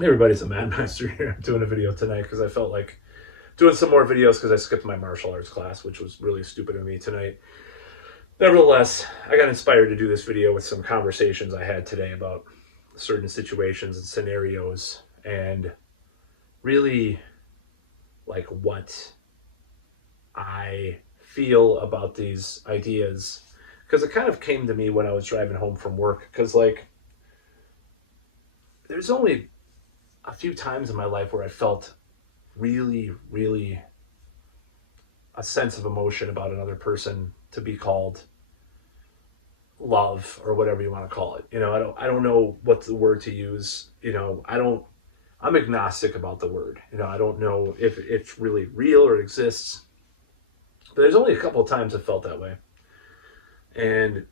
Hey everybody, it's a Mad Master here. I'm doing a video tonight because I felt like doing some more videos because I skipped my martial arts class, which was really stupid of me tonight. Nevertheless, I got inspired to do this video with some conversations I had today about certain situations and scenarios and really like what I feel about these ideas. Because it kind of came to me when I was driving home from work. Because, like, there's only a few times in my life where I felt really, really a sense of emotion about another person to be called love or whatever you want to call it. I don't know what the word to use. I'm agnostic about the word. I don't know if it's really real or exists. But there's only a couple of times I felt that way. And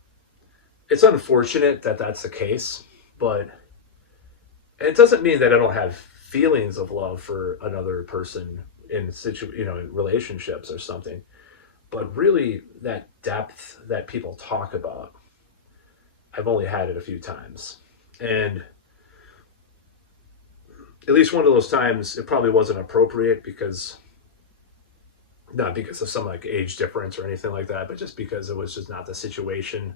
it's unfortunate that that's the case, but it doesn't mean that I don't have feelings of love for another person in relationships or something. But really, that depth that people talk about, I've only had it a few times. And at least one of those times, it probably wasn't appropriate because, not because of some like age difference or anything like that, but just because it was just not the situation.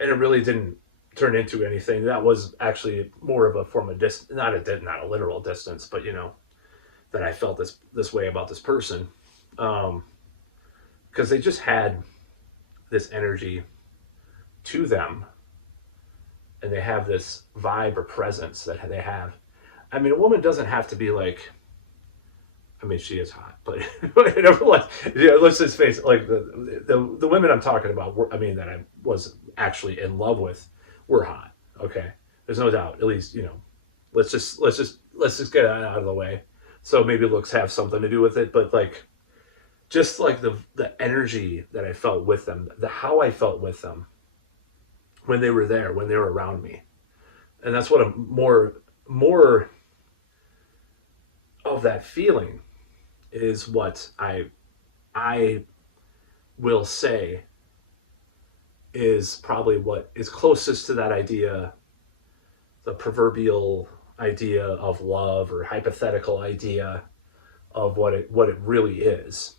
And it really didn't turn into anything. That was actually more of a form of distance, not a literal distance, but that I felt this way about this person. Because they just had this energy to them, and they have this vibe or presence that they have. I mean, a woman doesn't have to be like. I mean, she is hot, but nevertheless, let's just face it. Like the women I'm talking about, that I was actually in love with, were hot. Okay, there's no doubt. At least let's just get that out of the way. So maybe looks have something to do with it, but like just like the energy that I felt with them, the how I felt with them when they were there, when they were around me, and that's what more of that feeling is what I will say is probably what is closest to that idea, the proverbial idea of love or hypothetical idea of what it really is.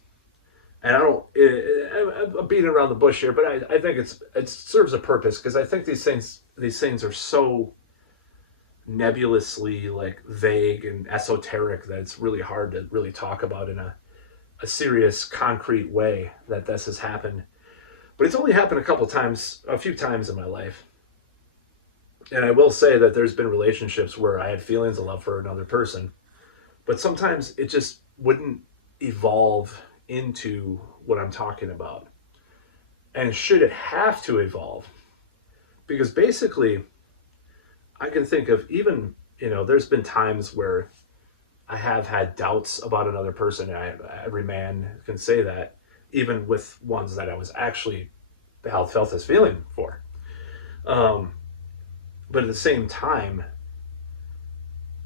And I'm beating around the bush here, but I think it serves a purpose because I think these things are so nebulously like vague and esoteric that it's really hard to really talk about in a serious concrete way that this has happened. But it's only happened a few times in my life. And I will say that there's been relationships where I had feelings of love for another person, but sometimes it just wouldn't evolve into what I'm talking about. And should it have to evolve? Because basically, I can think of even, there's been times where I have had doubts about another person. Every man can say that, even with ones that I was actually felt this feeling for. Um, but at the same time,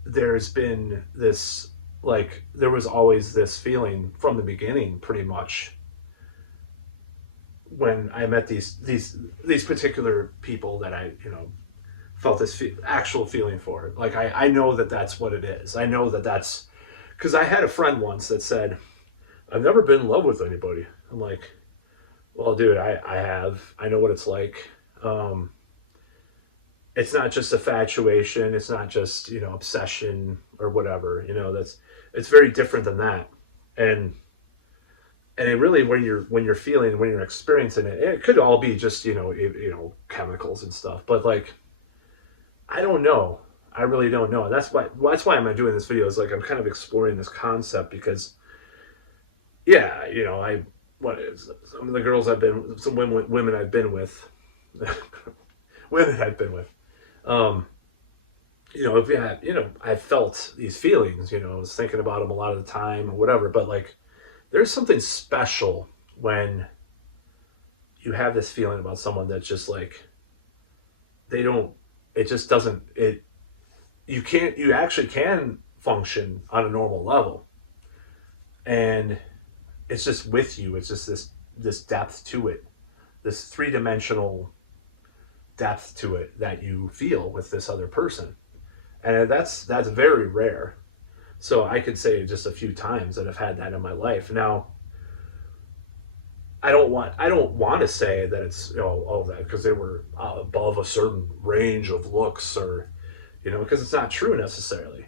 there's been this, like, there was always this feeling from the beginning, pretty much, when I met these particular people that I, felt this actual feeling for. Like, I know that that's what it is. I know that that's because I had a friend once that said, I've never been in love with anybody. I'm like, well, dude, I have. I know what it's like. Um, it's not just infatuation. It's not just, obsession or whatever. It's very different than that. And and it really when you're experiencing it, it could all be just chemicals and stuff. But like I don't know. I really don't know. That's why I'm doing this video. Is like I'm kind of exploring this concept because yeah, I what is some of the girls I've been some women I've been with women I've been with. Um, if you had, I felt these feelings. I was thinking about them a lot of the time or whatever. But like, there's something special when you have this feeling about someone that's just like they don't. It just doesn't. It you can't. You actually can function on a normal level, and it's just with you. It's just this depth to it, this three-dimensional depth to it that you feel with this other person. and that's very rare. So I could say just a few times that I've had that in my life. Now, I don't want to say that it's, all that because they were above a certain range of looks, or because it's not true necessarily,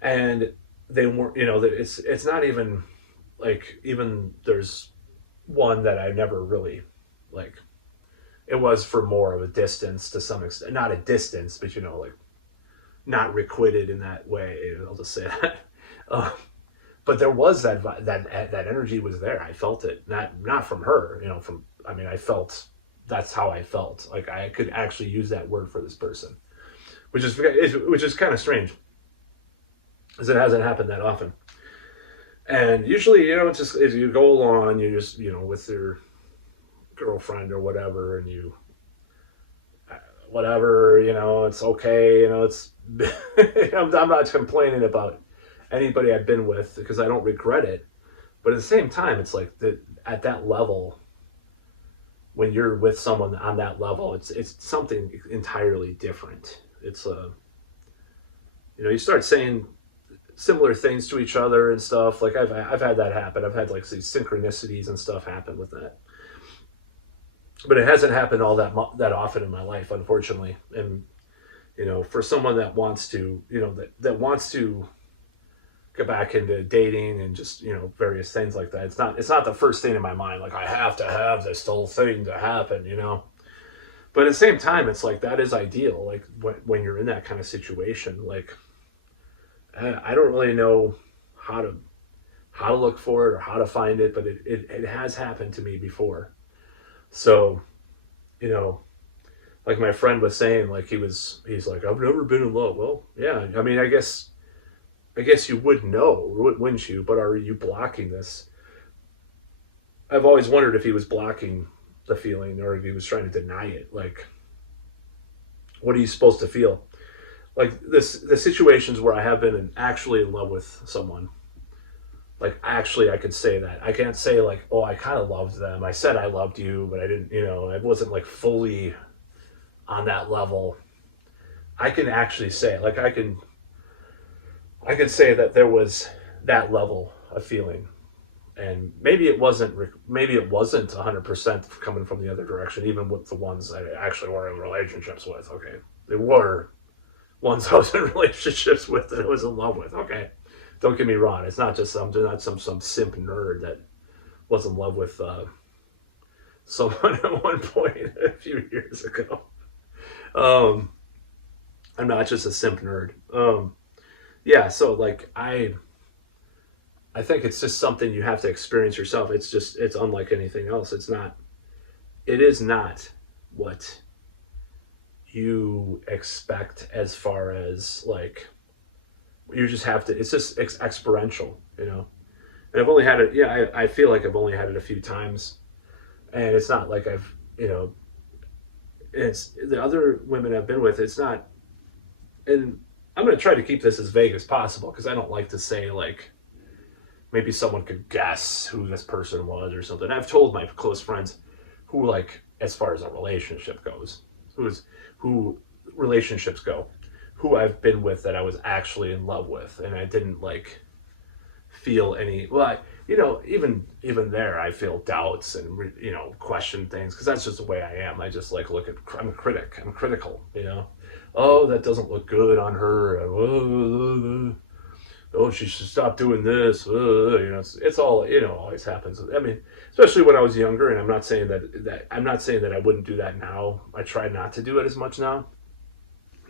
and they weren't, it's not even like, even there's one that I never really like. It was for more of a distance to some extent, not a distance, but like not requited in that way. I'll just say that. Uh, but there was that energy was there. I felt it, not from her, from, I mean, I felt, that's how I felt. Like I could actually use that word for this person, which is kind of strange, because it hasn't happened that often. And usually, it's just, if you go along, you just, with your girlfriend or whatever, and you, whatever, it's okay, it's, I'm not complaining about anybody I've been with because I don't regret it. But at the same time, it's like that at that level, when you're with someone on that level, it's something entirely different. It's you start saying similar things to each other and stuff. Like I've had that happen. I've had like these synchronicities and stuff happen with that. But it hasn't happened all that often in my life, unfortunately. And for someone that wants to, that wants to get back into dating and just various things like that, it's not the first thing in my mind. Like I have to have this whole thing to happen. But at the same time, it's like that is ideal. Like when you're in that kind of situation, like I don't really know how to look for it or how to find it, but it has happened to me before. So, you know, like my friend was saying, like he's like, I've never been in love. Well, yeah, I mean, I guess you would know, wouldn't you? But are you blocking this? I've always wondered if he was blocking the feeling or if he was trying to deny it. Like, what are you supposed to feel? Like the situations where I have been actually in love with someone. Like actually, I could say that. I can't say like, oh, I kind of loved them. I said I loved you, but I didn't. It wasn't like fully on that level. I can actually say, like, I could say that there was that level of feeling, and maybe it wasn't 100% coming from the other direction, even with the ones I actually were in relationships with. Okay, there were ones I was in relationships with that I was in love with. Okay, don't get me wrong. It's not just some simp nerd that was in love with someone at one point a few years ago. Um, I'm not just a simp nerd. Yeah, so like I think it's just something you have to experience yourself. It's unlike anything else. It is not what you expect as far as like you just have to. It's just experiential. And I've only had it. Yeah, I feel like I've only had it a few times, and it's not like I've it's the other women I've been with. It's not, and I'm going to try to keep this as vague as possible because I don't like to say like maybe someone could guess who this person was or something. I've told my close friends who, like, as far as a relationship goes, who relationships go, who I've been with that I was actually in love with, and I didn't like feel any. Well, even there, I feel doubts and question things because that's just the way I am. I just like look at. I'm a critic. I'm critical. Oh, that doesn't look good on her. Oh, she should stop doing this. It's all always happens. I mean, especially when I was younger, and I'm not saying that I wouldn't do that now. I try not to do it as much now,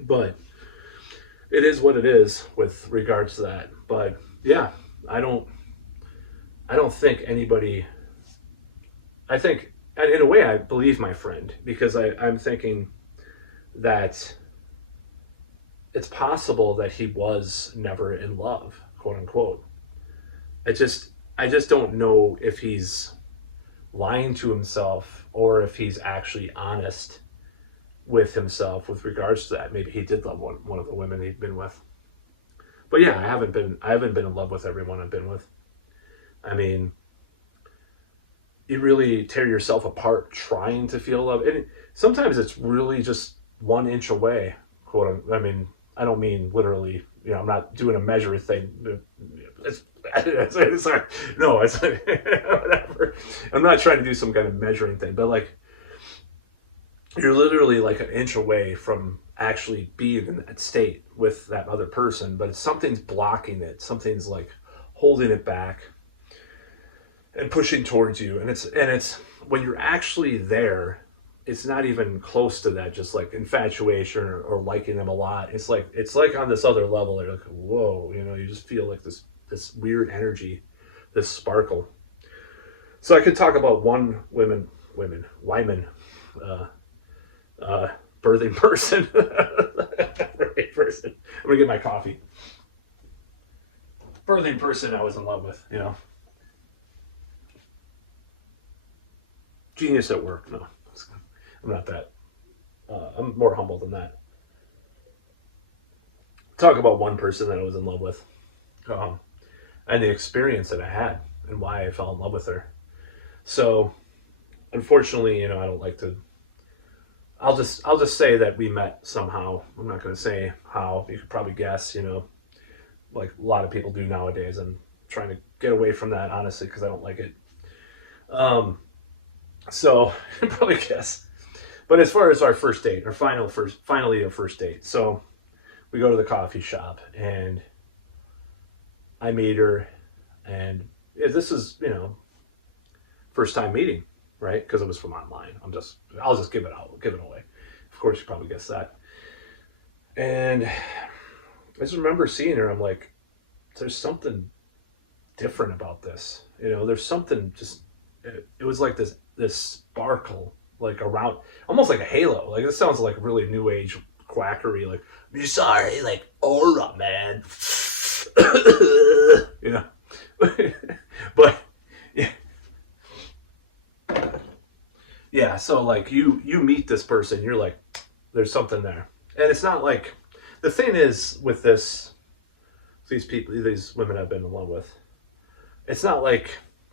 but it is what it is with regards to that. But yeah, I don't think anybody. I think, and in a way, I believe my friend because I'm thinking that it's possible that he was never in love, quote unquote. I just don't know if he's lying to himself or if he's actually honest with himself with regards to that. Maybe he did love one of the women he'd been with. But yeah, I haven't been in love with everyone I've been with. I mean, you really tear yourself apart trying to feel love. And sometimes it's really just 1 inch away, quote. I mean, I don't mean literally, I'm not doing a measure thing. It's like, no, it's like, whatever. I'm not trying to do some kind of measuring thing, but like, you're literally like an inch away from actually being in that state with that other person, but something's blocking it. Something's like holding it back and pushing towards you. And it's when you're actually there, it's not even close to that, just like infatuation or liking them a lot. It's like on this other level. They're like, whoa, you just feel like this weird energy, this sparkle. So I could talk about one Wyman, birthing person. Birthing person. I'm gonna get my coffee. Birthing person I was in love with, Genius at work. No, I'm not that. I'm more humble than that. Talk about one person that I was in love with, um, and the experience that I had and why I fell in love with her. So, unfortunately, I don't like to. I'll just say that we met somehow. I'm not going to say how. You could probably guess. Like a lot of people do nowadays. I'm trying to get away from that honestly because I don't like it. Um, so you probably guess. But as far as our first date, our finally a first date. So we go to the coffee shop and I meet her, and this is first time meeting, right? Because it was from online. I'll just give it away. Of course, you probably guessed that. And I just remember seeing her. I'm like, there's something different about this. There's something just. It was like this sparkle, like around, almost like a halo. Like, this sounds like really new age quackery. Like, I'm sorry, like aura, man. you know, but yeah, yeah. So like you meet this person, you're like, there's something there, and it's not like the thing is with these people, these women I've been in love with. It's not like,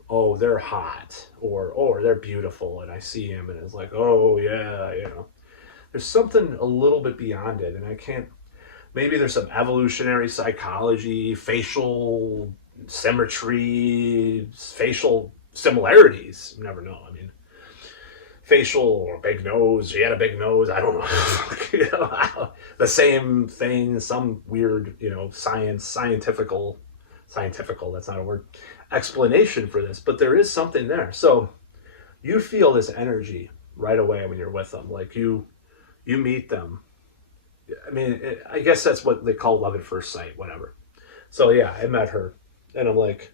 oh, they're hot or they're beautiful, and I see him and it's like, oh yeah, There's something a little bit beyond it, and I can't. Maybe there's some evolutionary psychology, facial symmetry, facial similarities. You never know. I mean, facial or big nose. She had a big nose. I don't know. The same thing. Some weird, scientifical. That's not a word. Explanation for this, but there is something there. So you feel this energy right away when you're with them. Like you meet them. I mean, I guess that's what they call love at first sight, whatever. So yeah, I met her, and I'm like,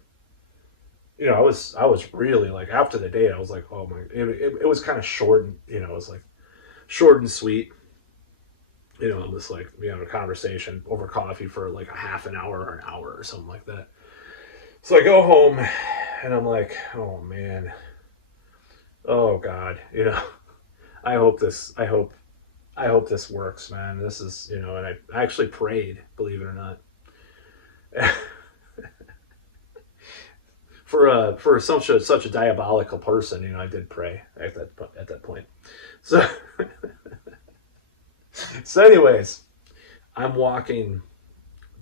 I was really like, after the date, I was like, oh my, it was kind of short, and it was like short and sweet. I'm just like, we had a conversation over coffee for like a half an hour or an hour or something like that. So I go home, and I'm like, oh man, oh God, I hope this works, man. This is, and I actually prayed, believe it or not. For such a diabolical person, I did pray at that point. So so anyways, I'm walking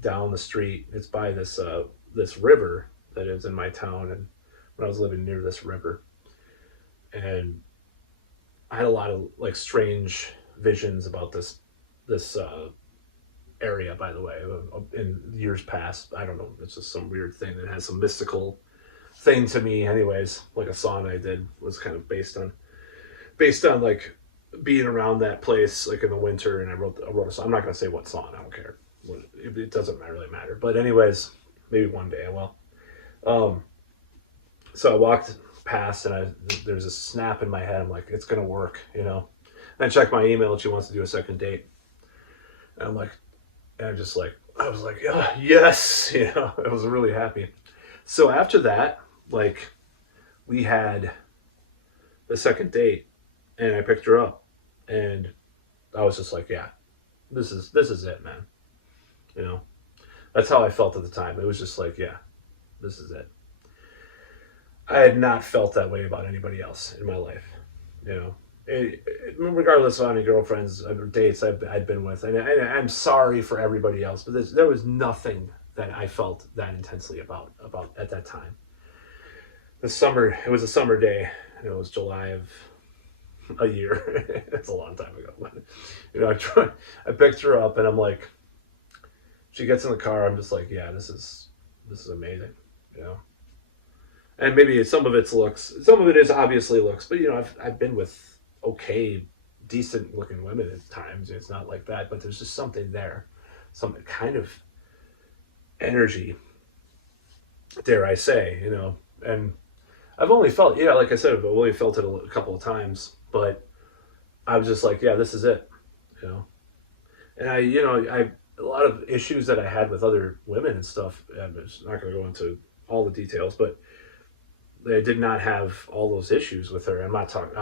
down the street. It's by this river that is in my town, and when I was living near this river, and I had a lot of like strange visions about this area. By the way, in years past, I don't know. It's just some weird thing that has some mystical thing to me. Anyways, like a song I did was kind of based on like being around that place like in the winter, and I wrote a song. I'm not gonna say what song. I don't care. It doesn't really matter. But anyways, maybe one day I will. So I walked past, and there's a snap in my head. I'm like, it's gonna work. And I check my email, and she wants to do a second date. And I'm like, and I was like, oh, yes, I was really happy. So after that, like, we had the second date, and I picked her up, and I was just like, yeah, this is it, man. That's how I felt at the time. It was just like, yeah, this is it. I had not felt that way about anybody else in my life, regardless of how many girlfriends or dates I'd been with, and I'm sorry for everybody else, but there was nothing that I felt that intensely about at that time. The summer, it was a summer day, and it was July of a year. It's a long time ago, but I picked her up, and I'm like, she gets in the car. I'm just like, yeah, this is amazing, you know. And maybe some of it's looks, some of it is obviously looks, but I've been with okay, decent looking women at times. It's not like that, but there's just something there, some kind of energy, dare I say, and I've only felt, yeah, like I said, I've only felt it a couple of times, but I was just like, yeah, this is it, you know. And I a lot of issues that I had with other women and stuff. I'm just not going to go into all the details, but they did not have all those issues with her. I'm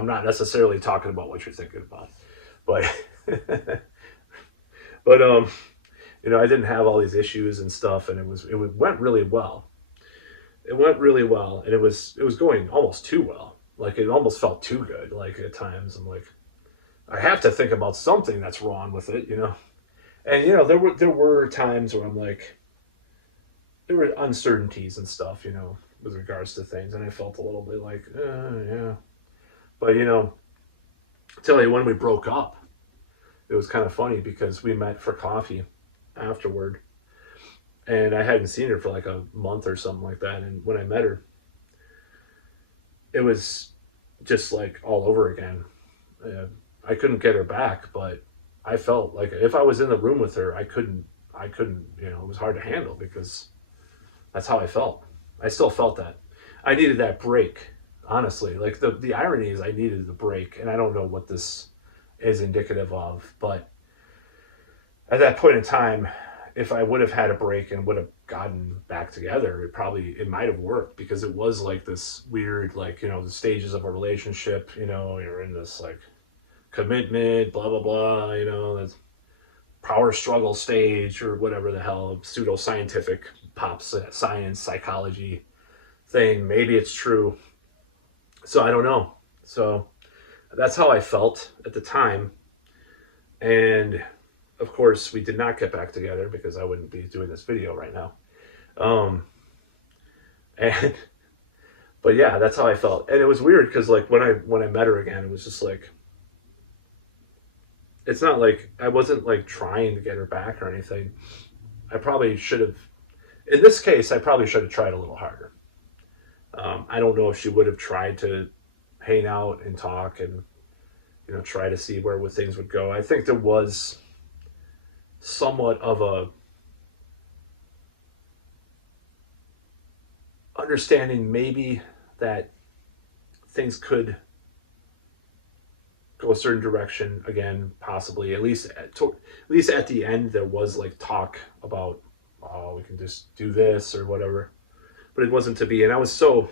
not necessarily talking about what you're thinking about, but but I didn't have all these issues and stuff, and it went really well. It went really well, and it was going almost too well. Like it almost felt too good. Like at times, I'm like, I have to think about something that's wrong with it, And there were times where I'm like, there were uncertainties and stuff, with regards to things, and I felt a little bit like, yeah. But tell you when we broke up, it was kind of funny because we met for coffee afterward, and I hadn't seen her for like a month or something like that. And when I met her, it was just like all over again. I couldn't get her back, but I felt like if I was in the room with her, I couldn't, it was hard to handle because that's how I felt. I still felt that. I needed that break, honestly. Like the irony is I needed the break, and I don't know what this is indicative of, but at that point in time, if I would have had a break and would have gotten back together, it might have worked because it was like this weird, like, the stages of a relationship, you're in this like commitment, blah, blah, blah, this power struggle stage or whatever the hell, pseudoscientific pop science, psychology thing. Maybe it's true. So I don't know. So that's how I felt at the time. And of course, we did not get back together because I wouldn't be doing this video right now. Um, and but yeah, that's how I felt. And it was weird because like when I met her again, it was just like, it's not like I wasn't like trying to get her back or anything. I probably should have, in this case, I probably should have tried a little harder. I don't know if she would have tried to hang out and talk and try to see where things would go. I think there was somewhat of a understanding maybe that things could go a certain direction again, possibly. At least at the end, there was like talk about, oh, we can just do this or whatever, but it wasn't to be. And I was so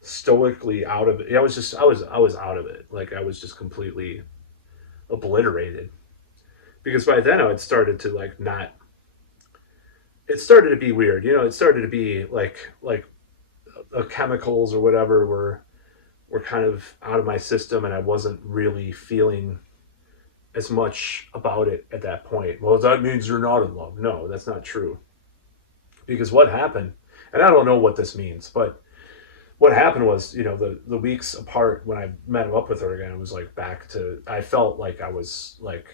stoically out of it. I was out of it. Like I was just completely obliterated because by then I had started to like not. It started to be weird, It started to be like chemicals or whatever were kind of out of my system, and I wasn't really feeling as much about it at that point. Well, that means you're not in love. No, that's not true. Because what happened, and I don't know what this means, but what happened was, the weeks apart when I met up with her again, it was like I felt like I was like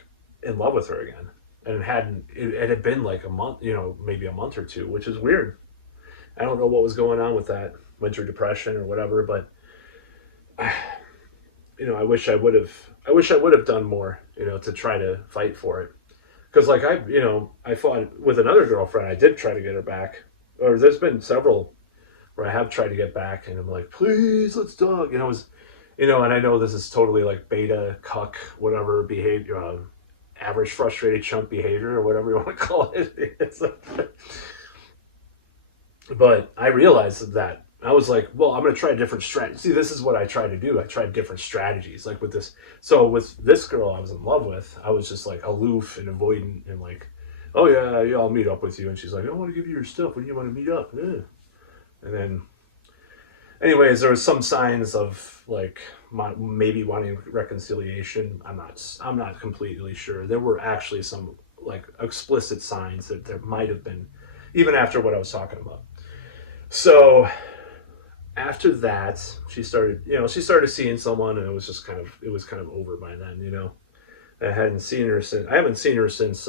in love with her again. And it had been like a month, maybe a month or two, which is weird. I don't know what was going on with that winter depression or whatever, but I wish I would have done more, to try to fight for it. Because like I fought with another girlfriend. I did try to get her back, or there's been several where I have tried to get back, and I'm like, please, let's talk. And I know this is totally like beta cuck, whatever behavior, average frustrated chump behavior, or whatever you want to call it. But I realized that I was like, well, I'm going to try a different strategy. See, this is what I tried to do. I tried different strategies. Like with this. So with this girl I was in love with, I was just like aloof and avoidant and like, oh yeah, I'll meet up with you. And she's like, I don't want to give you your stuff. When do you want to meet up? And then anyways, there was some signs of like maybe wanting reconciliation. I'm not completely sure. There were actually some like explicit signs that there might have been, even after what I was talking about. So after that, she started seeing someone, and it was kind of over by then. I haven't seen her since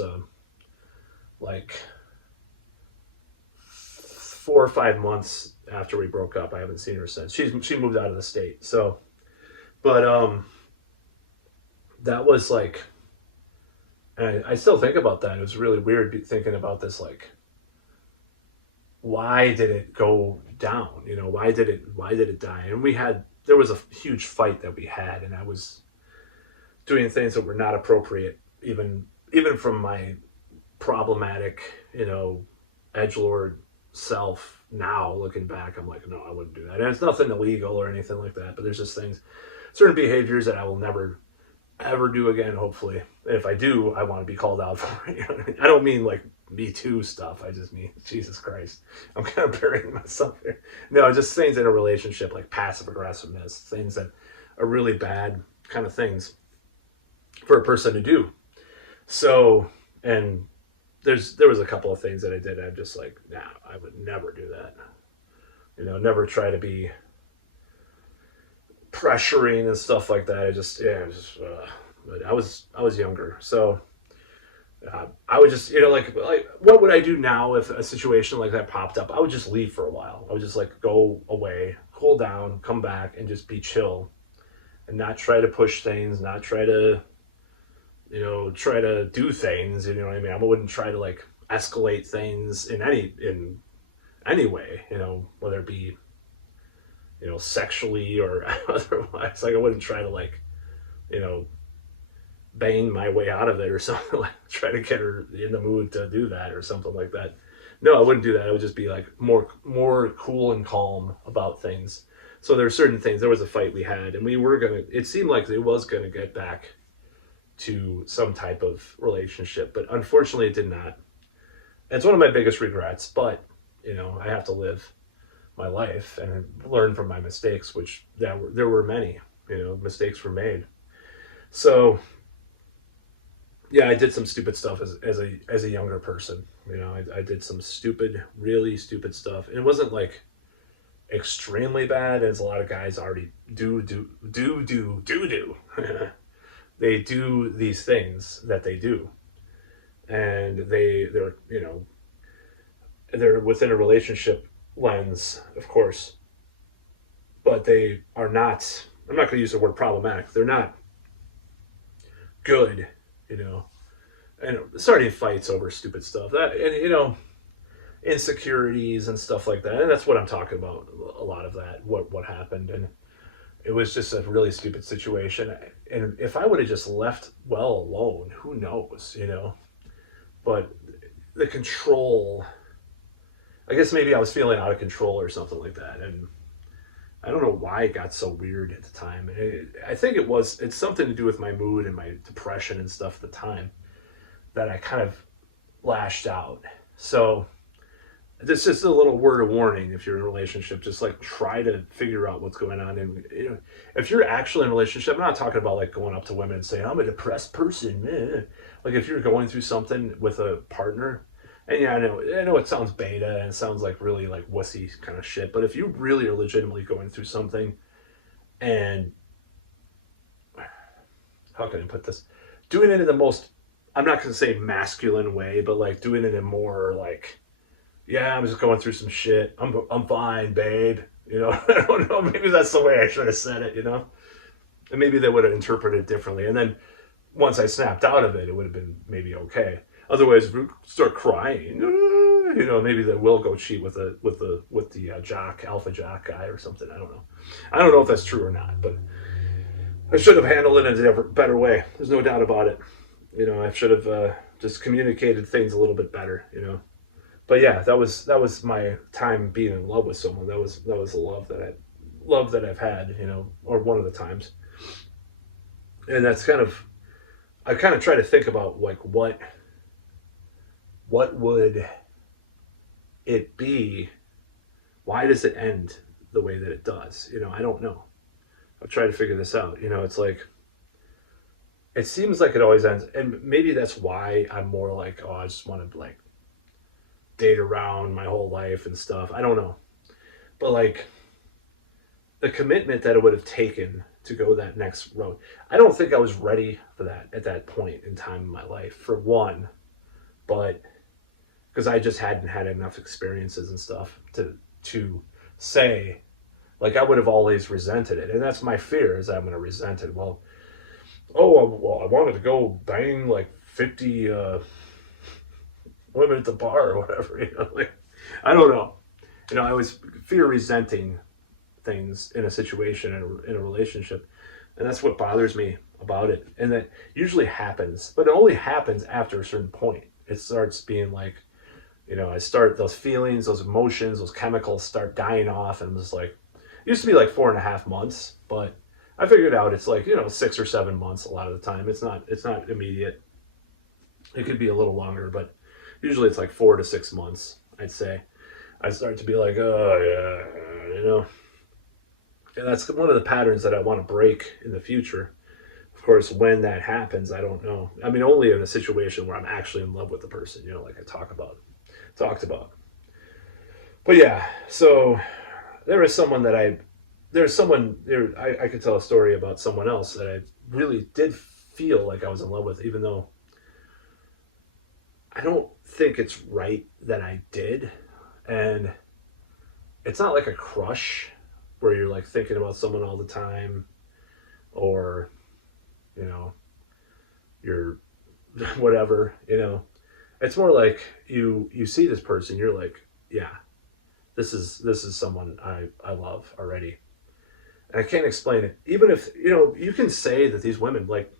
like 4 or 5 months after we broke up. I haven't seen her since. She moved out of the state. So, but that was like, and I still think about that. It was really weird thinking about this. Like, why did it go down? Why did it die? And there was a huge fight that we had, and I was doing things that were not appropriate, even from my problematic, edgelord self. Now looking back, I'm like, no, I wouldn't do that. And it's nothing illegal or anything like that, but there's just certain behaviors that I will never ever do again. Hopefully, if I do, I want to be called out for it. I don't mean like Me Too stuff. I just mean Jesus Christ. I'm kind of burying myself here. No, just things in a relationship like passive aggressiveness, things that are really bad kind of things for a person to do. So, and there was a couple of things that I did. I'm just like, nah, I would never do that. Never try to be pressuring and stuff like that. But I was younger, so I would just, like what would I do now if a situation like that popped up? I would just leave for a while. I would just like go away, cool down, come back, and just be chill, and not try to push things, not try to try to do things. You know what I mean? I wouldn't try to like escalate things in any way. Whether it be sexually or otherwise. Like I wouldn't try to like you know bang my way out of it or something. Like try to get her in the mood to do that or something like that. No, I wouldn't do that. I would just be like more cool and calm about things. So there are certain things. There was a fight we had, and we were gonna. It seemed like it was gonna get back to some type of relationship, but unfortunately, it did not. And it's one of my biggest regrets. But I have to live my life and learn from my mistakes, which there were many. Mistakes were made. So yeah, I did some stupid stuff as a younger person. I did some really stupid stuff. And it wasn't like extremely bad, as a lot of guys already do. They do these things that they do, and they're within a relationship lens, of course, but they are not. I'm not going to use the word problematic. They're not good, you know, and starting fights over stupid stuff. Insecurities and stuff like that, and that's what I'm talking about. A lot of that, what happened, and it was just a really stupid situation. And if I would have just left well alone, who knows. But the control, I guess maybe I was feeling out of control or something like that, and I don't know why it got so weird at the time. I think it's something to do with my mood and my depression and stuff at the time that I kind of lashed out. So this is just a little word of warning. If you're in a relationship, just like try to figure out what's going on. And if you're actually in a relationship, I'm not talking about like going up to women and saying I'm a depressed person. Like if you're going through something with a partner, and yeah, I know it sounds beta and it sounds like really like wussy kind of shit, but if you really are legitimately going through something, and how can I put this, doing it in the most, I'm not going to say masculine way, but like doing it in more like, yeah, I'm just going through some shit. I'm fine, babe. I don't know. Maybe that's the way I should have said it. And maybe they would have interpreted it differently. And then once I snapped out of it, it would have been maybe okay. Otherwise, if we start crying, maybe they will go cheat with the jock, alpha jock guy or something. I don't know. I don't know if that's true or not, but I should have handled it in a better way. There's no doubt about it. I should have just communicated things a little bit better. But yeah, that was my time being in love with someone. That was the love that I've had, or one of the times. And that's I kind of try to think about like what would it be? Why does it end the way that it does. I don't know. I've tried to figure this out. It's like, it seems like it always ends, and maybe that's why I'm more like, oh, I just want to like date around my whole life and stuff. I don't know. But like, the commitment that it would have taken to go that next road, I don't think I was ready for that at that point in time in my life, for one, but because I just hadn't had enough experiences and stuff to say, like, I would have always resented it. And that's my fear, is I'm going to resent it. Well, I wanted to go bang like 50 women at the bar or whatever. Like, I don't know. I always fear resenting things in a situation, in a relationship, and that's what bothers me about it. And that usually happens, but it only happens after a certain point. It starts being like, I start, those feelings, those emotions, those chemicals start dying off, and I'm just like, it used to be like 4.5 months, but I figured out it's like 6 or 7 months a lot of the time. It's not immediate. It could be a little longer, but usually it's like 4 to 6 months, I'd say. I start to be like, oh yeah, and that's one of the patterns that I want to break in the future. Of course, when that happens, I don't know. I mean, only in a situation where I'm actually in love with the person, like I talked about. But yeah, so there's someone there. I could tell a story about someone else that I really did feel like I was in love with, even though I don't think it's right that I did. And it's not like a crush where you're like thinking about someone all the time, or you're whatever. It's more like you see this person, you're like, yeah, this is someone I love already. And I can't explain it. Even if you can say that these women, like,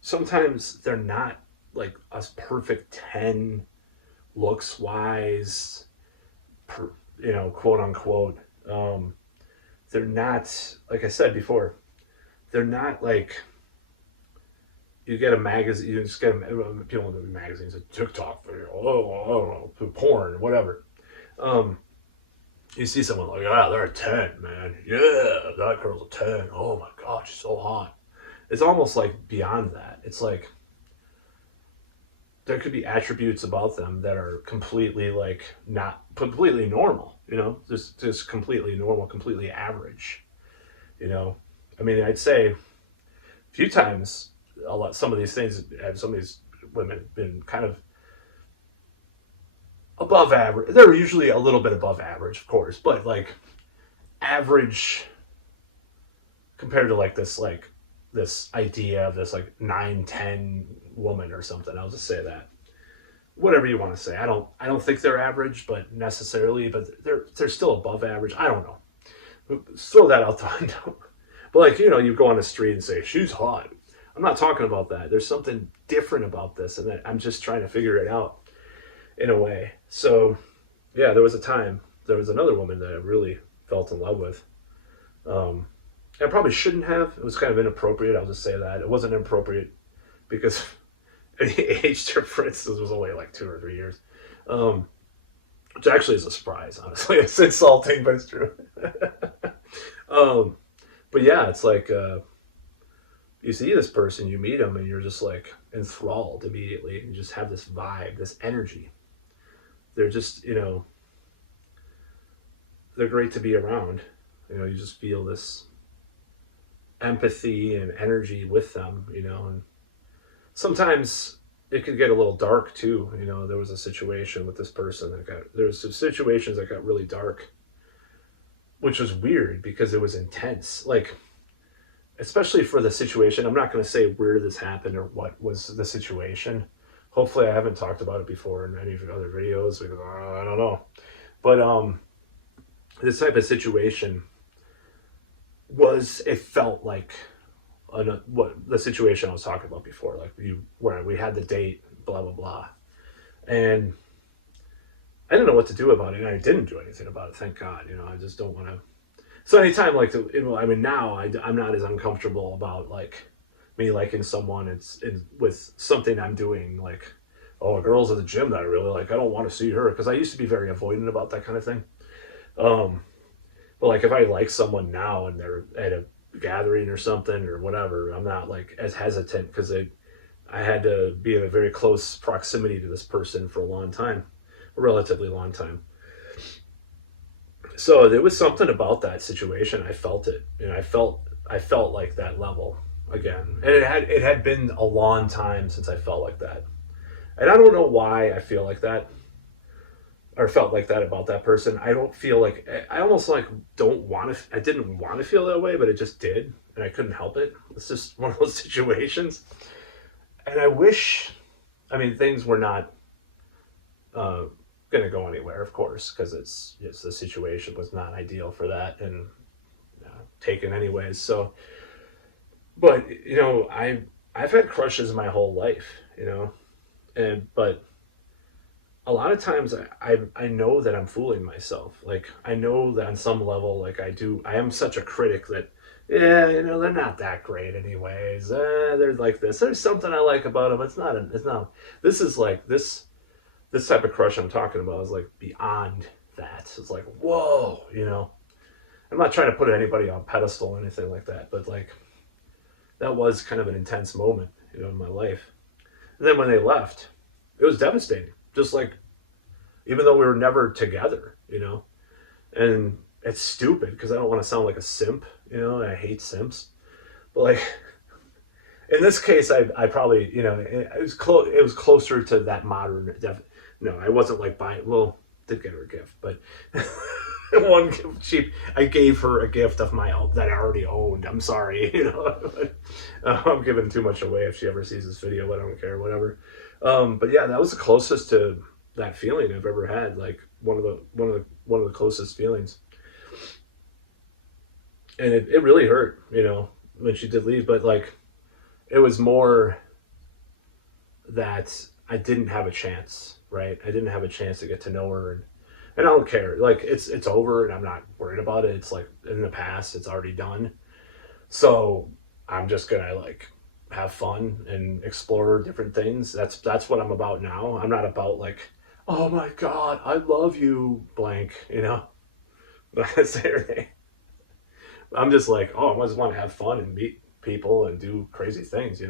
sometimes they're not like a perfect 10 looks wise, quote unquote. They're not, like I said before, they're not like, you get a magazine, you just get people in the magazines, a TikTok video, I don't know, porn, whatever. You see someone like, they're a 10, man. Yeah, that girl's a 10. Oh my God, she's so hot. It's almost like beyond that. It's like, there could be attributes about them that are completely like not completely normal, just completely normal, completely average, I mean, I'd say a few times, some of these things, some of these women have been kind of above average. They're usually a little bit above average, of course, but like average compared to like this idea of this like 9-10 woman or something. I'll just say that. Whatever you want to say. I don't think they're average, but they're still above average. I don't know. Throw that out the window. But like, you go on the street and say, she's hot. I'm not talking about that. There's something different about this, and that I'm just trying to figure it out in a way. So yeah, there was another woman that I really felt in love with. I probably shouldn't have. It was kind of inappropriate. I'll just say that. It wasn't inappropriate because the age difference was only like 2 or 3 years. Which actually is a surprise, honestly. It's insulting, but it's true. But yeah, it's like, you see this person, you meet them, and you're just like enthralled immediately. And you just have this vibe, this energy. They're just, they're great to be around. You just feel this empathy and energy with them, and sometimes it could get a little dark too. There was a situation with this person there was some situations that got really dark, which was weird because it was intense. Like, especially for the situation, I'm not going to say where this happened or what was the situation. Hopefully I haven't talked about it before in any of the other videos because I don't know. But this type of situation it felt like what the situation I was talking about before, like where we had the date, blah, blah, blah. And I didn't know what to do about it, and I didn't do anything about it, thank God. I just don't want to. So anytime, like, now I'm not as uncomfortable about, like, me liking someone with something I'm doing, like, oh, a girl's at the gym that I really like, I don't want to see her, because I used to be very avoidant about that kind of thing. But like if I like someone now and they're at a gathering or something or whatever, I'm not like as hesitant because I had to be in a very close proximity to this person for a long time, a relatively long time. So there was something about that situation. I felt it, and I felt like that level again, and it had been a long time since I felt like that, and I don't know why I feel like that or felt like that about that person. I don't feel like I almost like don't want to. I didn't want to feel that way, but it just did, and I couldn't help it. It's just one of those situations, and I wish. I mean, things were not uh, going to go anywhere, of course, because it's the situation was not ideal for that, and taken anyways. So, but I've had crushes my whole life, and but a lot of times I know that I'm fooling myself. Like I know that on some level, like I am such a critic that yeah, they're not that great anyways. They're like this. There's something I like about them. It's not. This is like this type of crush I'm talking about is like beyond that. It's like whoa. I'm not trying to put anybody on pedestal or anything like that, but like that was kind of an intense moment, in my life. And then when they left, it was devastating. Just like even though we were never together. And it's stupid because I don't want to sound like a simp. And I hate simps. But like in this case, I probably it was close. It was closer to that modern. No, I wasn't like buying. Well, did get her a gift, but one gift cheap. I gave her a gift of my own that I already owned. I'm sorry. I'm giving too much away if she ever sees this video, but I don't care. Whatever. But yeah, that was the closest to that feeling I've ever had. Like one of the closest feelings, and it really hurt. When she did leave, but like it was more that I didn't have a chance, right? I didn't have a chance to get to know her, and I don't care. Like it's over, and I'm not worried about it. It's like in the past, it's already done. So I'm just gonna like have fun and explore different things. That's what I'm about now. I'm not about like, oh my god, I love you, blank. That's everything. I'm just like, oh, I just want to have fun and meet people and do crazy things.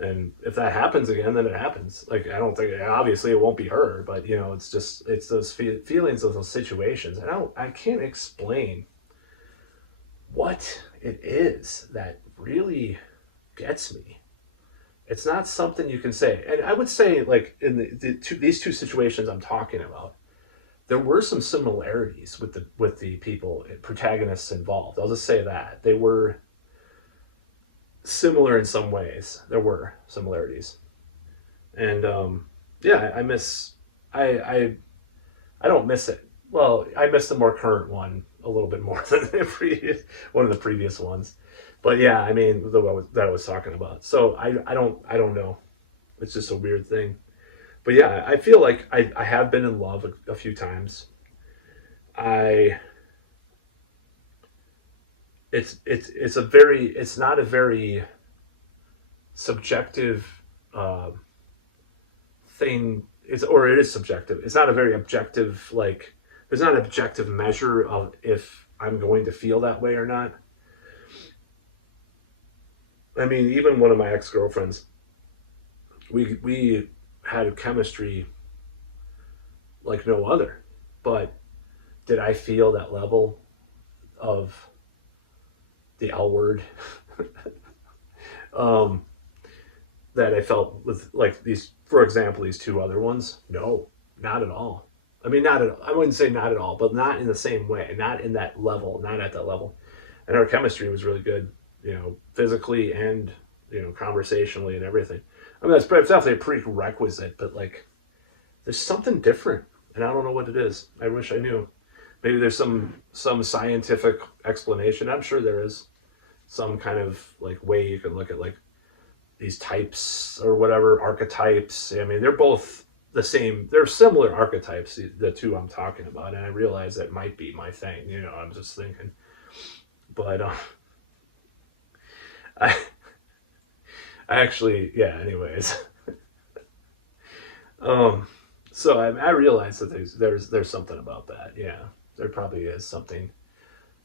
And if that happens again, then it happens. Like I don't think obviously it won't be her, but it's those feelings of those situations, and I can't explain what it is that really gets me. It's not something you can say, and I would say like in these two situations I'm talking about, there were some similarities with the people protagonists involved. I'll just say that they were similar in some ways. There were similarities, and yeah, I miss. I don't miss it. Well, I miss the more current one a little bit more than the previous one of the previous ones. But yeah, I mean the one that I was talking about. So I don't know. It's just a weird thing. But yeah, I feel like I have been in love a few times. I it's not a very subjective uh, thing. It is subjective. It's not a very objective like. There's not an objective measure of if I'm going to feel that way or not. I mean, even one of my ex girlfriends, we had chemistry like no other. But did I feel that level of the L word um, that I felt with like these, for example, these two other ones? No, not at all. I mean, not at. I wouldn't say not at all, but not in the same way. Not in that level. Not at that level. And our chemistry was really good, physically and conversationally and everything. I mean, that's definitely a prerequisite, but like, there's something different, and I don't know what it is. I wish I knew. Maybe there's some scientific explanation. I'm sure there is some kind of like way you can look at like these types or whatever archetypes. I mean, they're both the same. They're similar archetypes, the two I'm talking about, and I realize that might be my thing. I'm just thinking, but I I actually yeah. Anyways, um, so I realize that there's something about that. Yeah, there probably is something.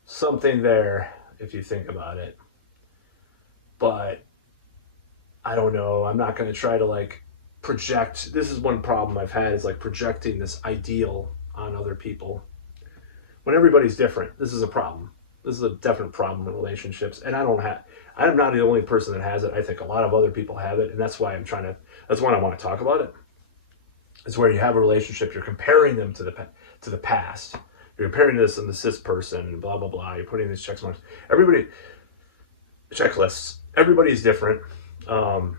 something there if you think about it. But I don't know. I'm not going to try to like project. This is one problem I've had is like projecting this ideal on other people when everybody's different. This is a problem. This is a definite problem in relationships, and I'm not the only person that has it. I think a lot of other people have it, and that's why that's why I want to talk about it. It's where you have a relationship, you're comparing them to the past. You're comparing this person, blah blah blah. You're putting these check marks. Everybody checklists. Everybody's different. Um,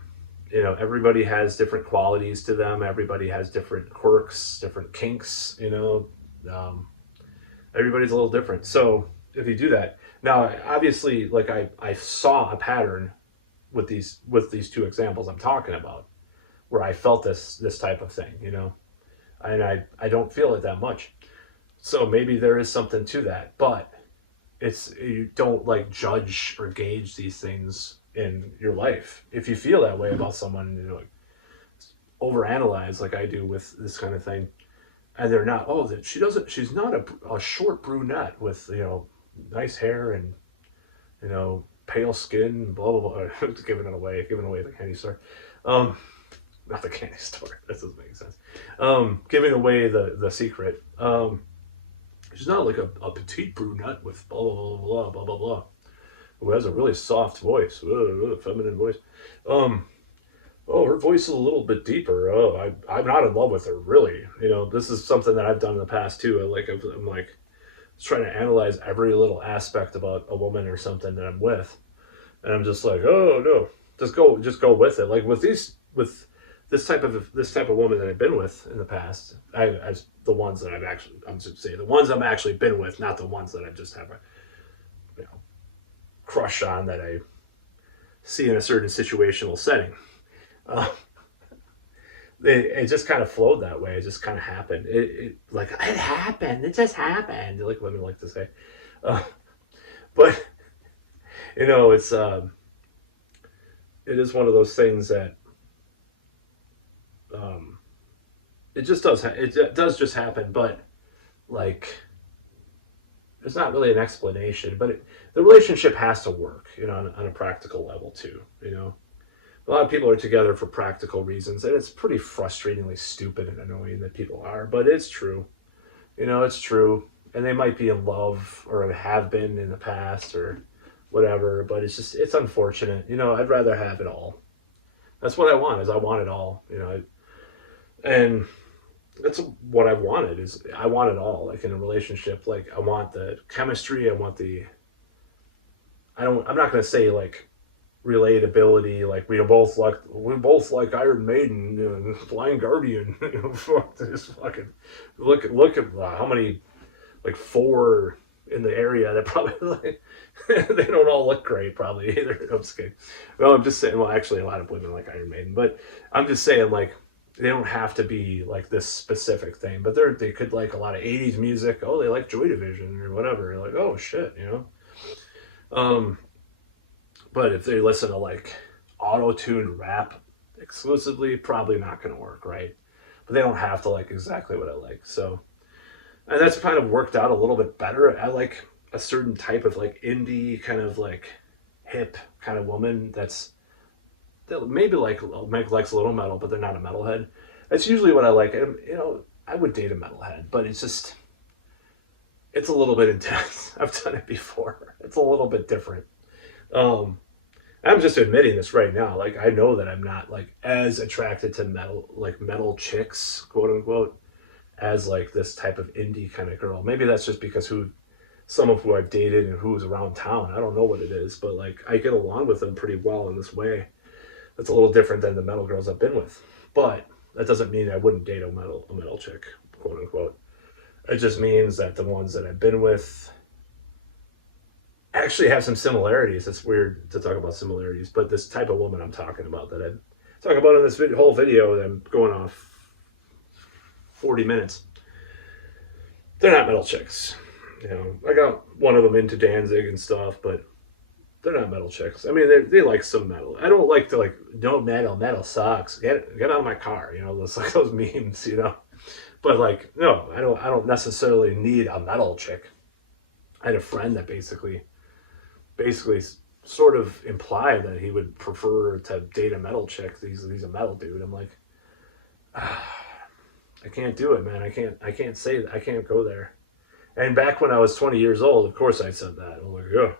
everybody has different qualities to them. Everybody has different quirks, different kinks. Um, everybody's a little different. So if you do that, now obviously, like I saw a pattern with these two examples I'm talking about, where I felt this type of thing, and I don't feel it that much. So maybe there is something to that, but you don't like judge or gauge these things in your life. If you feel that way about someone, like overanalyze like I do with this kind of thing, and they're not. Oh, that she's not a short brunette with nice hair and pale skin, blah blah blah. Giving away the candy store. Not the candy store. That doesn't make sense. Giving away the secret. She's not like a petite brunette with blah blah blah blah blah blah who has a really soft voice, feminine voice. Um, oh, her voice is a little bit deeper. Oh, I'm not in love with her, really. This is something that I've done in the past too. I'm like trying to analyze every little aspect about a woman or something that I'm with, and I'm just like, oh no, just go with it. Like with this type of woman that I've been with in the past, as the ones that I'm just saying the ones I'm actually been with, not the ones that I just have a you know crush on that I see in a certain situational setting. Uh, it just kind of flowed that way. It just kind of happened. It happened. It just happened. Like women like to say, uh, but it's it is one of those things that um, it just does. It does just happen. But like, there's not really an explanation. But the relationship has to work. On a practical level too. A lot of people are together for practical reasons, and it's pretty frustratingly stupid and annoying that people are. But it's true. It's true. And they might be in love or have been in the past or whatever. But it's unfortunate. I'd rather have it all. That's what I want. Is I want it all. And that's what I've wanted. Is I want it all. Like in a relationship, like I want the chemistry. I want the. I don't. I'm not gonna say like relatability. Like we both like Iron Maiden, Blind Guardian. Fuck this fucking. Look at how many like four in the area that probably like they don't all look great probably either. I'm just kidding. Well, I'm just saying. Well, actually, a lot of women like Iron Maiden, but I'm just saying like they don't have to be like this specific thing, but they could like a lot of '80s music. Oh, they like Joy Division or whatever. You're like, oh shit. Um, but if they listen to like auto-tuned rap exclusively, probably not going to work, right? But they don't have to like exactly what I like. So, and that's kind of worked out a little bit better. I like a certain type of like indie kind of like hip kind of woman that maybe likes a little metal, but they're not a metalhead. That's usually what I like. And I would date a metalhead, but it's a little bit intense. I've done it before. It's a little bit different. Um, I'm just admitting this right now. Like I know that I'm not like as attracted to metal chicks, quote unquote, as like this type of indie kind of girl. Maybe that's just because some of who I've dated and who's around town. I don't know what it is, but like I get along with them pretty well in this way. That's a little different than the metal girls I've been with. But that doesn't mean I wouldn't date a metal chick, quote unquote. It just means that the ones that I've been with actually have some similarities. It's weird to talk about similarities, but this type of woman I'm talking about that I'm talking about in this whole video that I'm going off 40 minutes, they're not metal chicks. I got one of them into Danzig and stuff, but they're not metal chicks. I mean, they like some metal. I don't like to like no metal. Metal sucks. Get out of my car. Those like those memes. But like no, I don't necessarily need a metal chick. I had a friend that basically sort of implied that he would prefer to date a metal chick. He's a metal dude. I'm like, I can't do it, man. I can't say that. I can't go there. And back when I was 20 years old, of course I said that. I'm like, yeah,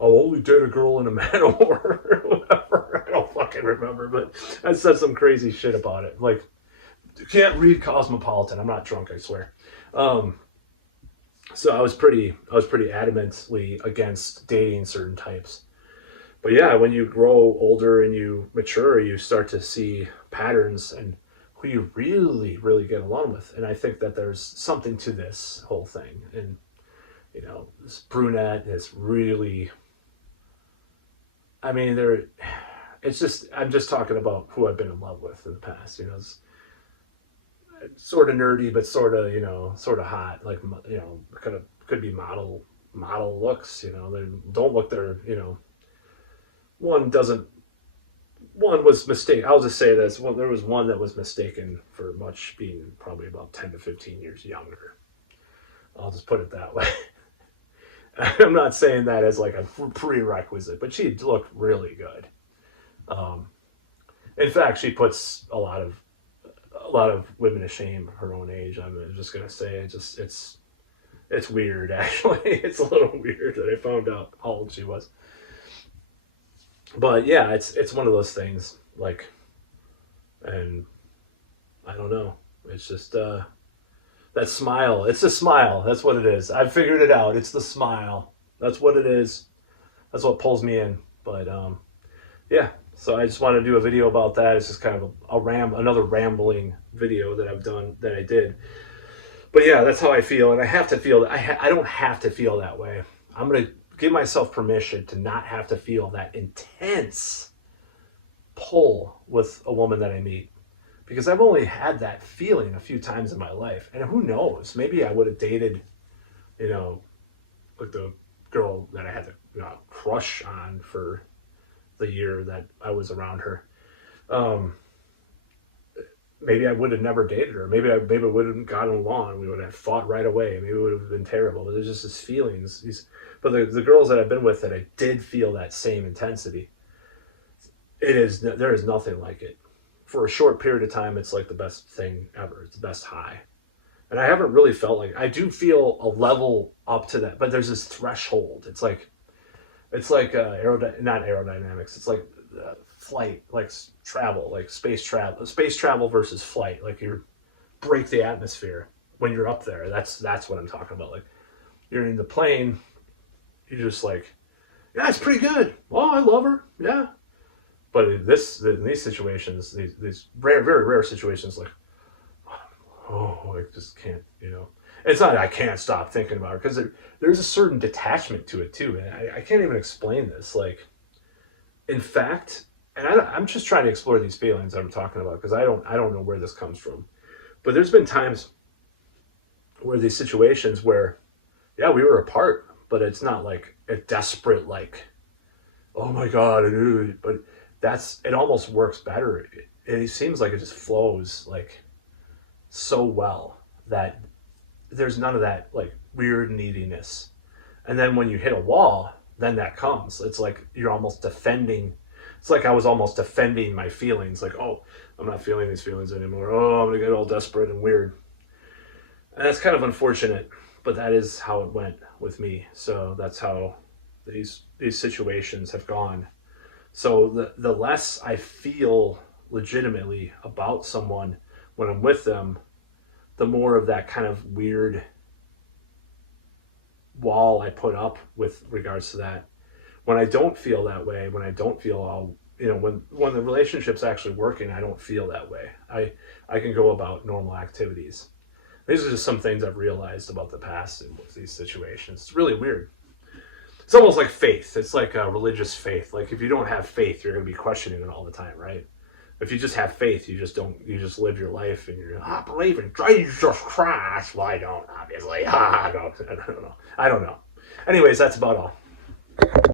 I'll only date a girl in a metal or whatever. I don't fucking remember, but I said some crazy shit about it. Like, you can't read Cosmopolitan. I'm not drunk, I swear. So I was pretty adamantly against dating certain types. But yeah, when you grow older and you mature, you start to see patterns and who you really, really get along with. And I think that there's something to this whole thing. And, this brunette is really, I mean, I'm just talking about who I've been in love with in the past. It's sort of nerdy, but sort of hot. Like, could be model looks. They don't look their, one was mistaken. I'll just say this. Well, there was one that was mistaken for much, being probably about 10 to 15 years younger. I'll just put it that way. I'm not saying that as like a prerequisite, but she looked really good. In fact, she puts a lot of women to shame her own age. I'm just gonna say it's weird. Actually, it's a little weird that I found out how old she was. But yeah, it's one of those things, like, and I don't know. It's just that smile. It's the smile. That's what it is. I've figured it out. It's the smile. That's what it is. That's what pulls me in. But yeah. So I just want to do a video about that. It's just kind of another rambling video that I did. But yeah, that's how I feel, and I have to feel that. I don't have to feel that way. I'm gonna give myself permission to not have to feel that intense pull with a woman that I meet, because I've only had that feeling a few times in my life. And who knows, maybe I would have dated, like the girl that I had the crush on for the year that I was around her. Maybe I would have never dated her. Maybe I wouldn't gotten along. We would have fought right away. Maybe it would have been terrible. But there's just these feelings. But the girls that I've been with that I did feel that same intensity, there is nothing like it. For a short period of time, it's like the best thing ever. It's the best high. And I haven't really felt like, I do feel a level up to that, but there's this threshold. It's like not aerodynamics. It's like flight, like travel, like space travel versus flight. Like you break the atmosphere when you're up there. That's what I'm talking about. Like you're in the plane, you're just like, yeah, it's pretty good. Oh, I love her. Yeah. But in these situations, these rare, very rare situations, like, oh, I just can't, It's not I can't stop thinking about her, because there's a certain detachment to it too, and I can't even explain this. Like, in fact, and I'm just trying to explore these feelings I'm talking about, because I don't know where this comes from. But there's been times where these situations where, yeah, we were apart, but it's not like a desperate, like, oh my God, but it almost works better. It seems like it just flows like so well that there's none of that like weird neediness. And then when you hit a wall, then that comes. It's like you're almost defending. It's like I was almost defending my feelings. Like, oh, I'm not feeling these feelings anymore. Oh, I'm gonna get all desperate and weird. And that's kind of unfortunate, but that is how it went with me. So that's how these situations have gone. So the less I feel legitimately about someone when I'm with them, the more of that kind of weird wall I put up with regards to that. When I don't feel that way, when I don't feel all, when the relationship's actually working, I don't feel that way. I can go about normal activities. These are just some things I've realized about the past in these situations. It's really weird. It's almost like faith. It's like a religious faith. Like if you don't have faith, you're going to be questioning it all the time, right? If you just have faith, you just live your life and you're, I believe in Jesus Christ. Well, I don't, obviously. I don't know. Anyways, that's about all.